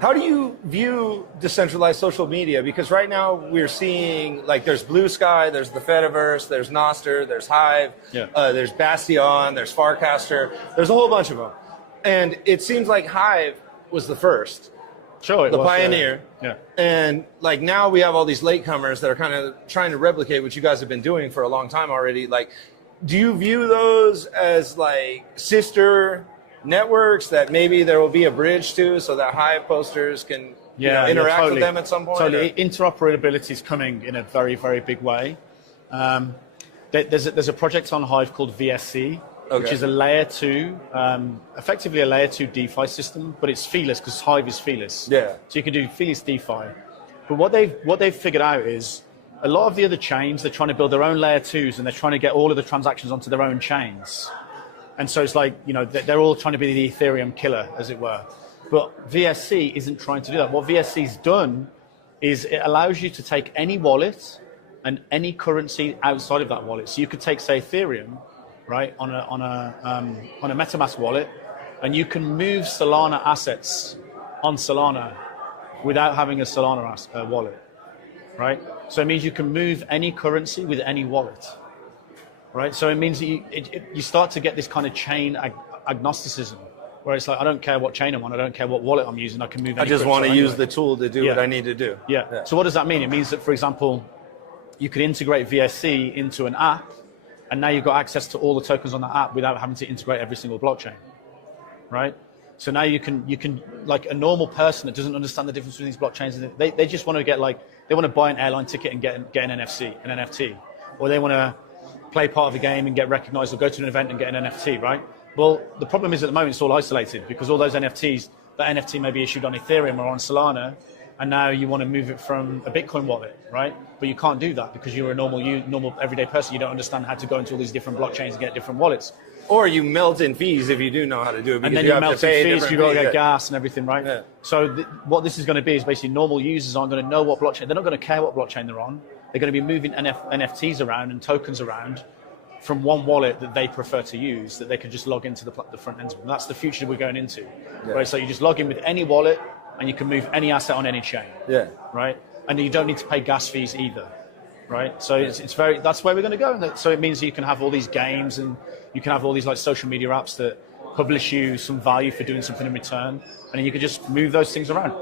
How do you view decentralized social media? Because right now we're seeing, like, there's Blue Sky, there's the Fediverse, there's Nostr, there's Hive, there's Bastion, there's Farcaster, there's a whole bunch of them. And it seems like Hive was the first, the pioneer. And like now we have all these latecomers that are kind of trying to replicate what you guys have been doing for a long time already. Like, do you view those as like sister networks that maybe there will be a bridge to, so that Hive posters can interact totally. with them at some point? Totally. Interoperability is coming in a very, very big way. There's a project on Hive called VSC, which is a layer 2, effectively a layer 2 DeFi system, but it's feeless because Hive is feeless. So you can do feeless DeFi. But what they've figured out is a lot of the other chains, they're trying to build their own layer 2s and they're trying to get all of the transactions onto their own chains. And so it's like, you know, they're all trying to be the Ethereum killer, as it were. But VSC isn't trying to do that. What VSC's done is it allows you to take any wallet and any currency outside of that wallet. So you could take, say, Ethereum, right, on a MetaMask wallet, and you can move Solana assets on Solana without having a Solana wallet, right? So it means you can move any currency with any wallet. Right, so it means that you start to get this kind of chain agnosticism, where it's like, I don't care what chain I'm on, I don't care what wallet I'm using, I can move. I just want to use the tool to do what I need to do. So what does that mean? It means that, for example, you could integrate VSC into an app, and now you've got access to all the tokens on that app without having to integrate every single blockchain. Right. So now you can like a normal person that doesn't understand the difference between these blockchains, they just want to get they want to buy an airline ticket and get an NFT, or they want to play part of a game and get recognized, or go to an event and get an NFT, right? Well, the problem is at the moment it's all isolated because all those NFTs, that NFT may be issued on Ethereum or on Solana, and now you want to move it from a Bitcoin wallet, right? But you can't do that because you're a normal everyday person. You don't understand how to go into all these different blockchains and get different wallets. Or you melt in fees if you do know how to do it. And then you melt in fees, you've got to get gas and everything, right? So what this is going to be is basically normal users aren't going to know what blockchain, they're not going to care what blockchain they're on. They're going to be moving NFTs around and tokens around from one wallet that they prefer to use, that they can just log into the front ends of. And that's the future we're going into. Right? So you just log in with any wallet and you can move any asset on any chain. Right? And you don't need to pay gas fees either. Right? So that's where we're going to go. So it means you can have all these games and you can have all these like social media apps that publish you some value for doing something in return. And then you can just move those things around.